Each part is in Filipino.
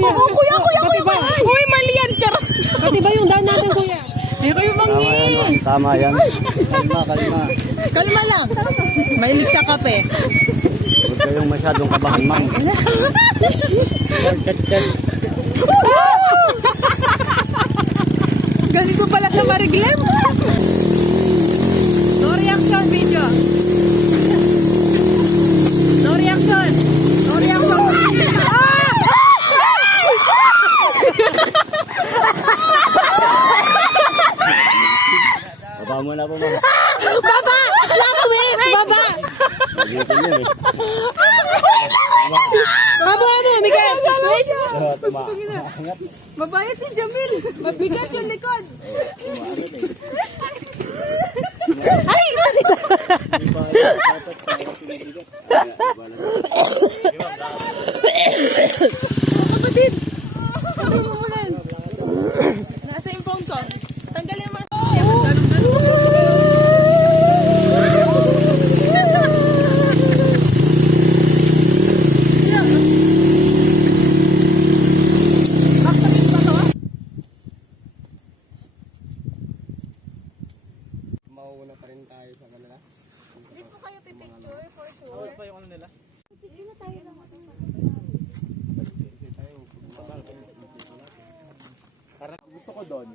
kuya. Oo, kuya. Uy, mali yan, charot. Pati ba yung daan natin, kuya? Ay, kayo mangi. Tama yan. Kalma. Kalma lang. Mahilig sa kape. Huwag kayong masyadong kabahan, ma'am. Ganito pala sa Mariglan. No reaction video. No reaction. No reaction. Baba mo na po, ma'am. Baba! Long twist! Baba! Magitin yun eh. Baba mo, Miguel! Tuma. Mabayad si Jamil! Mabigat yung likod! Ay! Kapatid! Nasa yung phone ko. Tanggalin mo. Mauuna pa rin tayo sa kanila. Hindi po kayo pipicture for sure. Ano pa yung ano nila? Hindi na tayo lang. Parang gusto ko doon.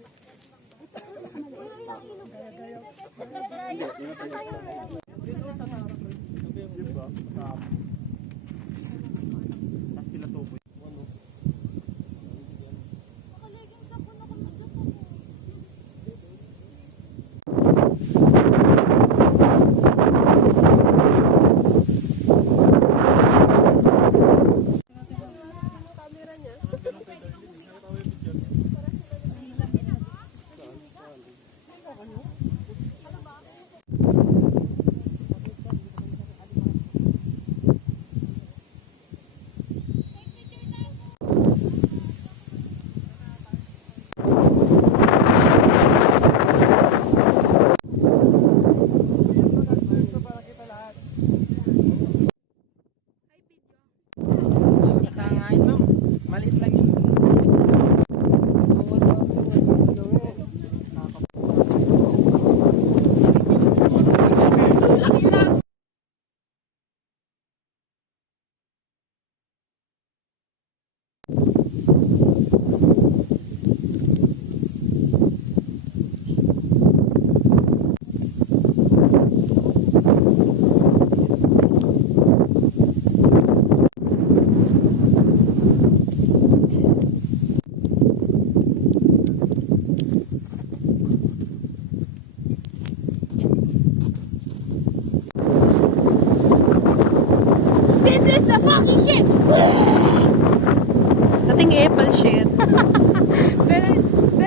Dating apple shit.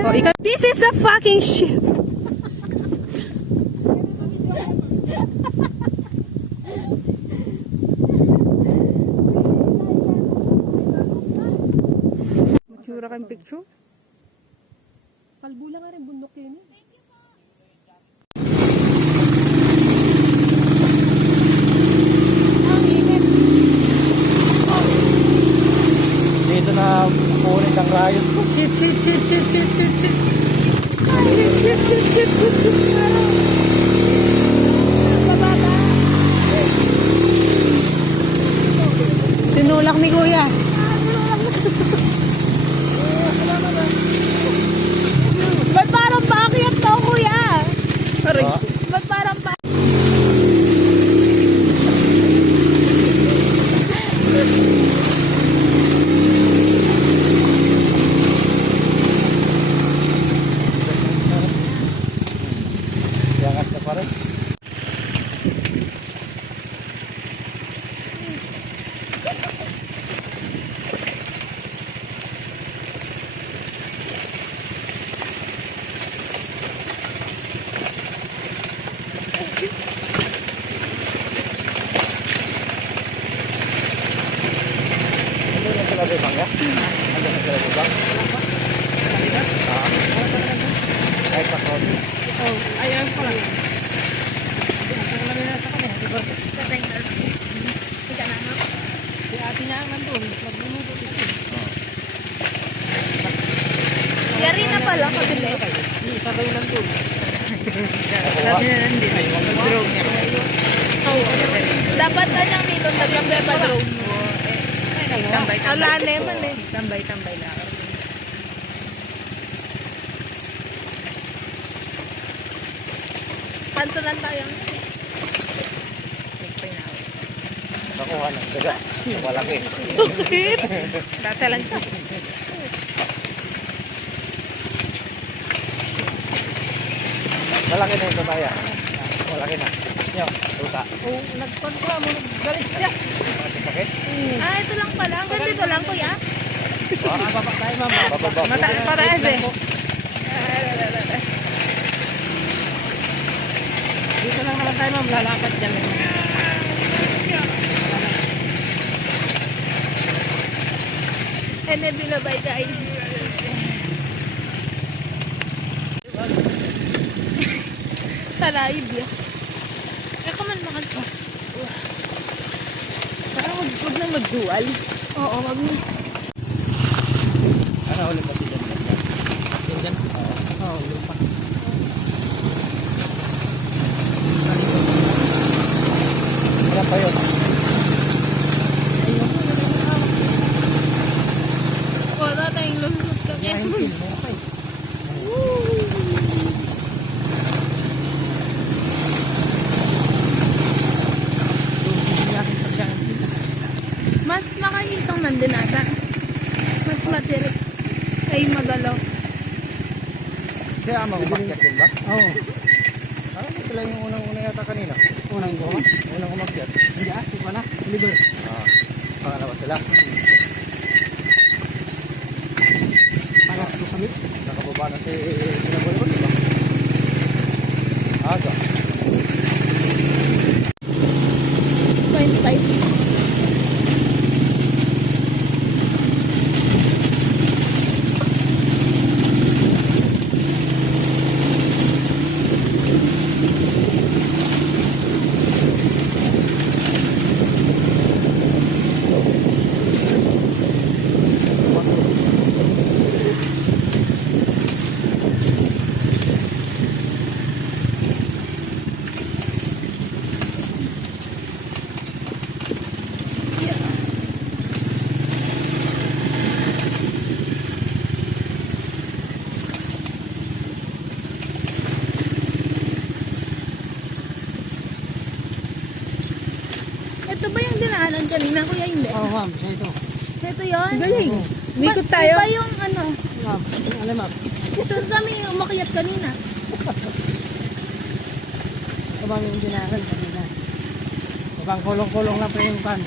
Oh, ikaw, this is a fucking shit. Matsura kang picture. Kalbula nga rin bundok yun eh. Dito na kunin ang rayos ko. Shit. Tinulak ni kuya. Ba't parang paakyat to, kuya? Ba't parang Yangat ka pa rin. Mag-drone nga. Dapat na niyang nilong nagkambay pa drone mo. Tambay. Wala naman eh. Tambay lang. Kanto lang tayo. Nakuha ng daga. Malaki. Sukit. Dati lang siya. Malaki na yung sabaya. Malaki na. Yo, tuta. Oh, nagkontra mo, naggalit siya. Sakit? Ah, ito lang pala. Hanggang dito lang, kuya. Bababa tayo, ma'am. Bababa. Mataas eh. Dito lang naman tayo, ma'am. Lalakad dyan. And then, bilabay guys. Talaib ya. Ako man makan ko. Parang huwag na mag-dual. Oo, wag na. Ano, ulit pa dito. Dyan? Oo, ulit pa. Wala pa yun. Wala tayong lusot ka kaya. Mas makahintong nandun ata. Mas matirik. Ay magalaw. Kaya ama umakyat din ba? Oo. Parang sila yung unang-una yata kanina. Unang umakyat. Hindi ah, iba na. Liber. Pangalawa sila. Pangatlo kami. Nakababa na si Pinabulo, di ba? Aga. 0.5. Ito ba yung dinaanan kanina, kuya? Hindi. Oo, ma'am. Ito. Ito yun? Galing. Nikot tayo. Iba yung ano. Ma'am. Alam, ma'am. Ito kami umakyat kanina. Ito ba yung dinaanan kanina? Ibang kulong-kulong lang pa yung pan.